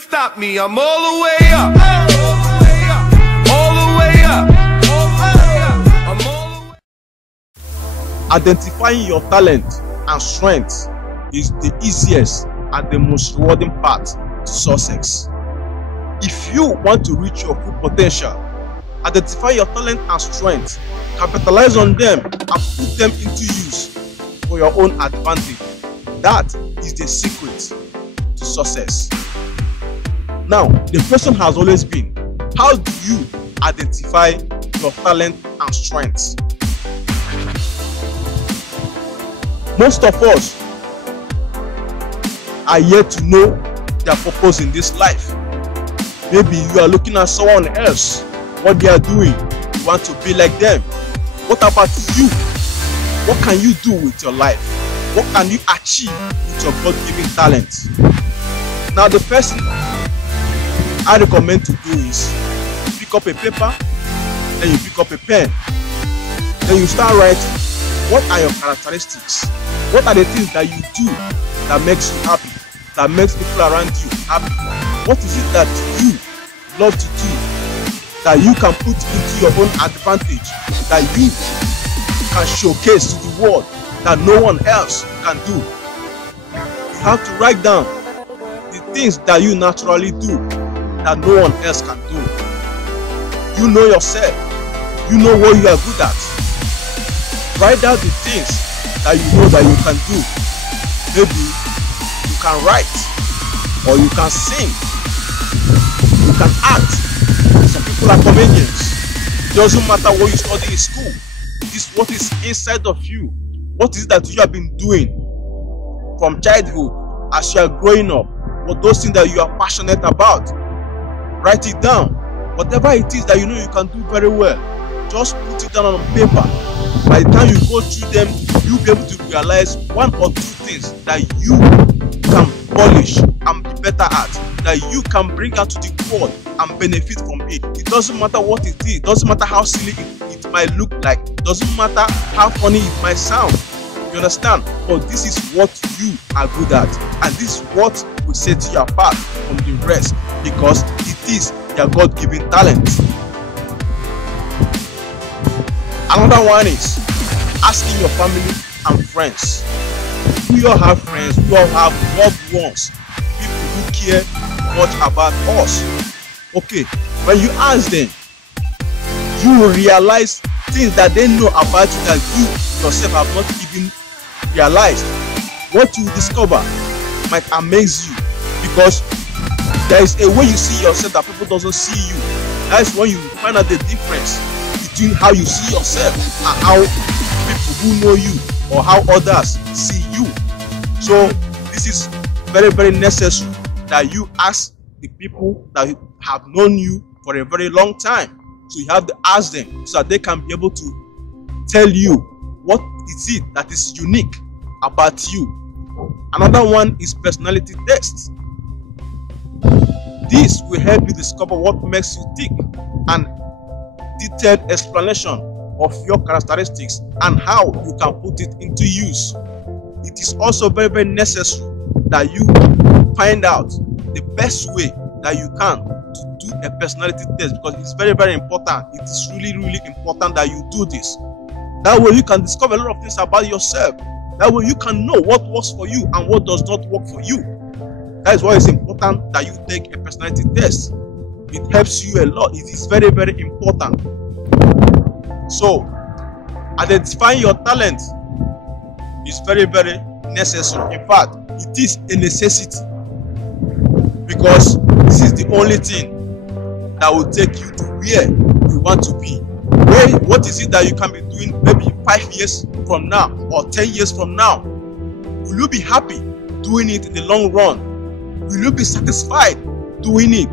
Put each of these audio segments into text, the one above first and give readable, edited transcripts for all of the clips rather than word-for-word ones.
stop me. I'm all the way up. All the way up. I'm all the way up. Identifying your talent and strength is the easiest and the most rewarding path to success. If you want to reach your full potential, identify your talent and strength, capitalize on them, and put them into use for your own advantage. That is the secret to success. Now, the question has always been, how do you identify your talent and strengths? Most of us are yet to know their purpose in this life. Maybe you are looking at someone else, what they are doing, you want to be like them. What about you? What can you do with your life? What can you achieve with your God-given talent? Now, the first thing I recommend to do is pick up a paper, then you pick up a pen, then you start writing. What are your characteristics? What are the things that you do that makes you happy, that makes people around you happy? What is it that you love to do that you can put into your own advantage, that you can showcase to the world that no one else can do? You have to write down the things that you naturally do that no one else can do. You know yourself. You know what you are good at. Write down the things that you know that you can do. Maybe you can write, or you can sing, you can act. Some people are comedians. It doesn't matter what you study in school. This is what is inside of you. What is it that you have been doing from childhood as you are growing up? What those things that you are passionate about? Write it down. Whatever it is that you know you can do very well, just put it down on paper. By the time you go through them, you'll be able to realize one or two things that you can polish and be better at, that you can bring out to the world and benefit from it. It doesn't matter what it is. It doesn't matter how silly it might look like. It doesn't matter how funny it might sound. You understand? But this is what you are good at, and this is what will set you apart from the rest, because it is your God-given talent. Another one is asking your family and friends. We all have friends, we all have loved ones, people who care much about us. Okay, when you ask them, you will realize things that they know about you that you yourself have not even realized. What you discover might amaze you, because there is a way you see yourself that people doesn't see you. That's when you find out the difference between how you see yourself and how people who know you or how others see you. So this is very, very necessary that you ask the people that have known you for a very long time. So you have to ask them so that they can be able to tell you what is it that is unique about you. Another one is personality tests. This will help you discover what makes you tick, and detailed explanation of your characteristics and how you can put it into use. It is also very, very necessary that you find out the best way that you can to do a personality test, because it's very, very important. It is really, really important that you do this. That way you can discover a lot of things about yourself. That way you can know what works for you and what does not work for you. That is why it's important that you take a personality test. It helps you a lot. It is very, very important. So, identifying your talent is very, very necessary. In fact, it is a necessity, because this is the only thing that will take you to where you want to be. What is it that you can be doing maybe 5 years from now or 10 years from now? Will you be happy doing it in the long run? Will you be satisfied doing it?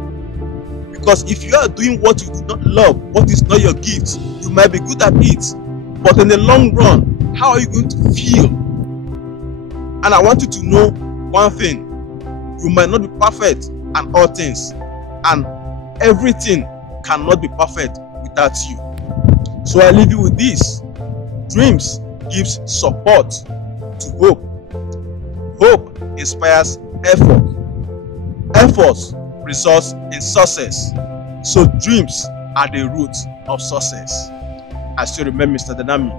Because if you are doing what you do not love, what is not your gift, you might be good at it, but in the long run, how are you going to feel? And I want you to know one thing: you might not be perfect in all things, and everything cannot be perfect without you. So I leave you with this: dreams gives support to hope. Hope inspires effort. Efforts results in success. So dreams are the root of success. I still remember Mr. Dynamic.